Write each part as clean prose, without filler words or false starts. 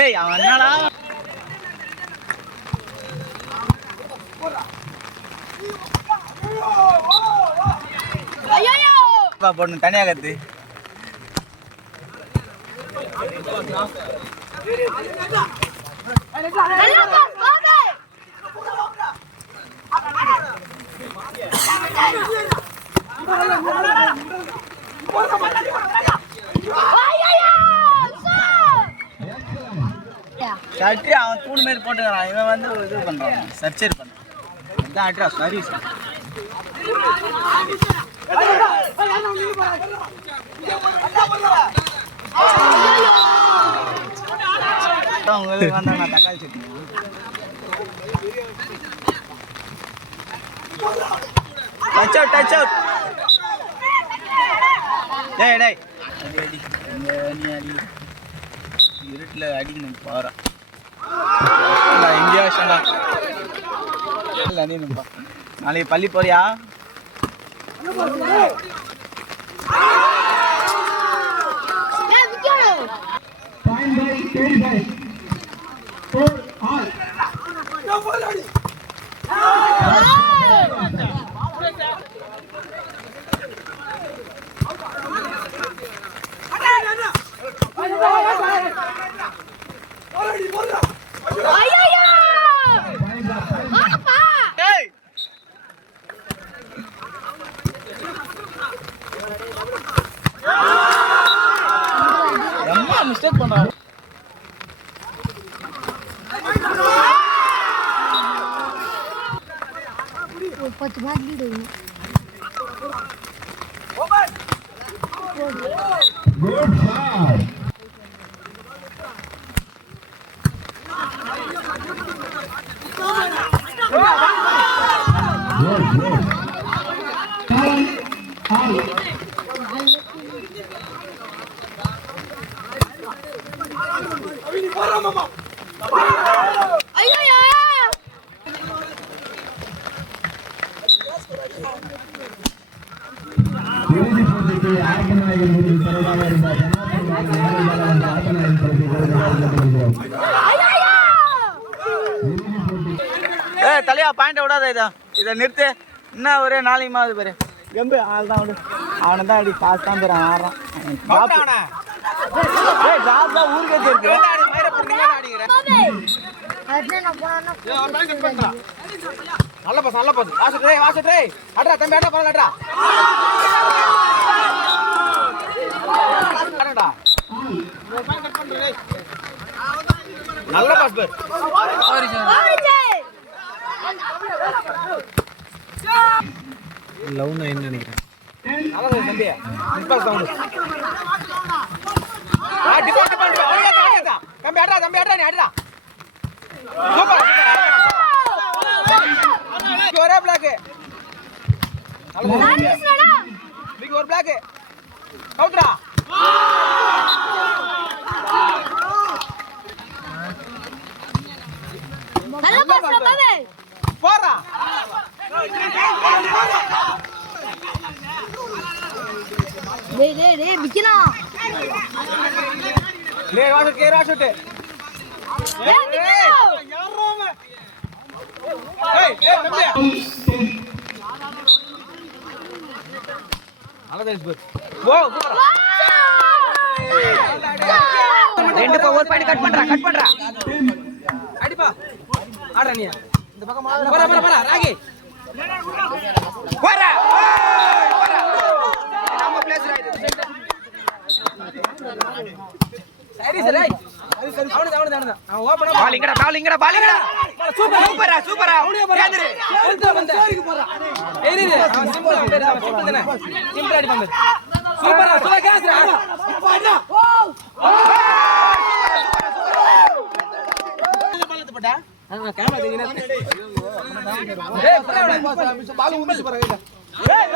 ஏய் அவன் என்னடா பொண்ணு தனியா கத்து சட்டி அவன் தூண் மாரி போட்டுக்கிறான். இவன் வந்து இது பண்றான், சர்ச்சர் பண்றான். அட்ரா சாரி உங்களுக்கு வந்தா நான் தக்காளி chutney touch out touch out. டேய் டேய் அடி அடி நீ அடி இருட்டில் அடிக்கணும் பாரு. எங்கேயோ சொன்னா இல்லை நீப்பா நாளைக்கு பள்ளி போறியா? மிஸ்டேக் பண்றான். பத்து மார்க் லீடு. Good shot. தலையா பாயிண்ட் விடாத, இதை நிறுத்து. இன்னும் ஒரே நாளைக்குமாவது பேரு கம்பு ஆள் தான் விடு. அவனை தான் அடி காசு தான் பேர் ஆடுறான். ஊருக்கே இருக்கு. நல்ல பாஸ் நல்ல பாஸ். வாசட்ரே அட்ரா தம்பி அட்ரா பரவாயில்ல அட்ரா. நல்ல பாஸ் பேர். லவ் நான் என்ன நினைக்கிறேன். நல்ல தம்பி நிப்பா சவுண்ட். தம்பி அட்ரா நீ அட்ரா. சூப்பர் ஒரே பிளாக். ஒரு பிளாக் கவுத்ரா. போறா ஒரு பாயிண்ட் கட் பண்றா அடிப்பா ஆடுற நீ இந்த பக்கம் போறா ராகி போறா நம்ம பிளேஸ் ரைட் சரி சரி அவனு அவன் ஓபன் பாலிங்கடா சூப்பரா ஏந்திரு வந்து ஸ்டோரிக்கு போறா ஏறிரு அவன் சிம்பிள் தானே சிம்பிள் அடி பந்து சூப்பரா கேஸ்ரா பாடா பட்டா கேமரா தெரியுனா ஏய் பால் உமிச்சு போறா ஏய்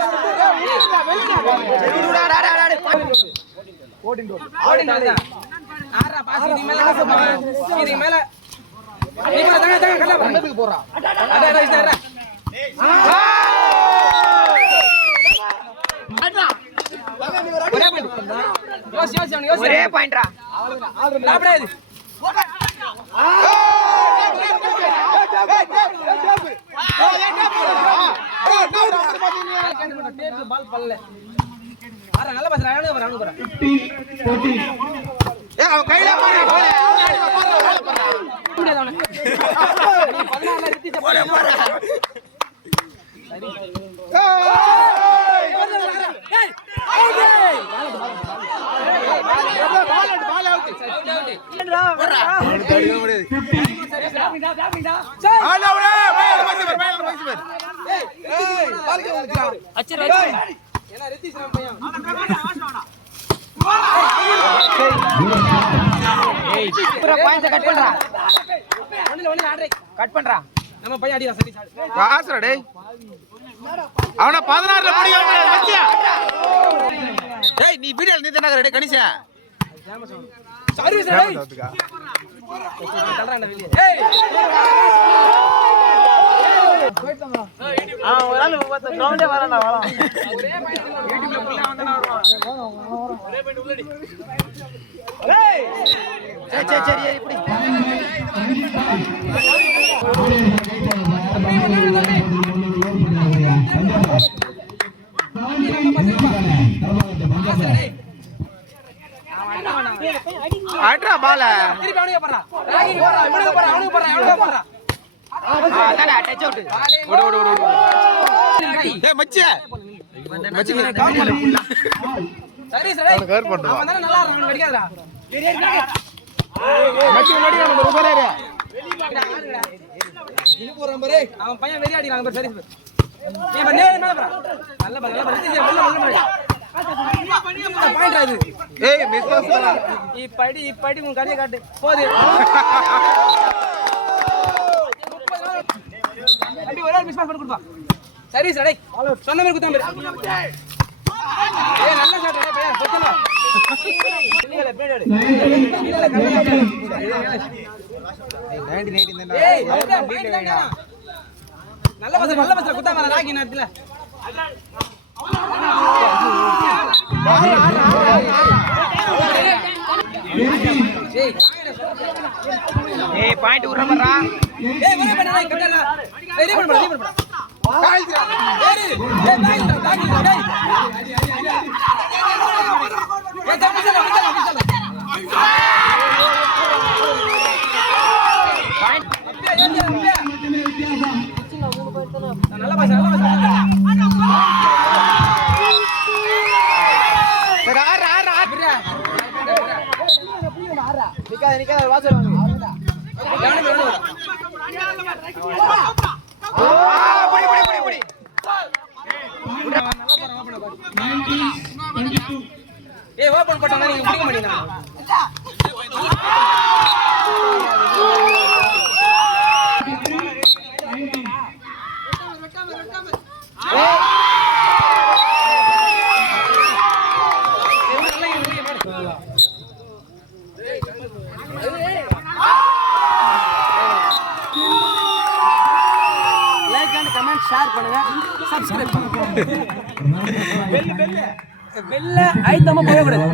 ஒரே பாயிண்ட்ரா நல்ல கட் பண்றா நம்ம பையன் அடிடா சரி பாஸ்ரா டேய் அவன 16ல முடியும் மச்சியா டேய் நீ வீடியோல நீ தான டேய் கணிசா சர்வீஸ் டேய் தள்ளுறானே வெளிய ஏய் ஒரு ஆளு கிரவுண்டே வரானே வாடா ஒரே பாயிண்ட் யூடியூப்ல புள்ள வந்தனா வருவான் ஒரே பாயிண்ட் உள்ளடி ஏய் சரி சரி சரி இப்படி ஆட்ரா பால திருப்பி அவனுக்கு போறா ராகிக்கு போறா இவனுக்கு போறா அவனுக்கு போறா அவனுக்கு போறா அடடா டச் அவுட் ஓடு ஓடு ஓடு டேய் மச்சி மச்சி நீ கார்ல புள்ள சரி சரி அவன் கவர் பண்ணுவா அவன் தான நல்லா இருக்கான் அடிக்காதடா மச்சி முன்னாடி நம்ம உபரேரே இது போறான் பாரு அவன் பையன் வெறி அடிறான் பாரு சரி நீ பண்ணே மேல போறா நல்ல பாரு நல்ல பாரு நல்ல பாயிண்ட் அது ஏய் மிஸ்வாஸ் இப்படி உன் கதையை காட்டு போது அப்படி ஒரு மிஸ் பண்ணி கொடுப்பா சரி சரி சொன்ன மாதிரி குத்தாம ஏய் நல்ல ஷாட் டேய் பையன் பொத்தல இல்ல பேடாடு ஏய் நல்ல பஸ் குத்தாம ராகி நேரத்துல ஏய் பாயிண்ட் உறற பண்றா ஏய் ஒரே பண்ணடா கட்டடா ஏய் பண்ணடா கால் ஏய் ஏய் தாகி டேய் ஏய் தப்பிச்சல பாயிண்ட் நல்ல பாஸ் நிக்காத வாசல் வாங்க ஏய் ஓபன் போட்டாங்க நீங்க பிடிக்க மாட்டீங்களா லைக் அண்ட் கமெண்ட் ஷேர் பண்ணுங்க சப்ஸ்கிரைப் பண்ணுங்க பெல்ல ஐத்தமா போக கூடாது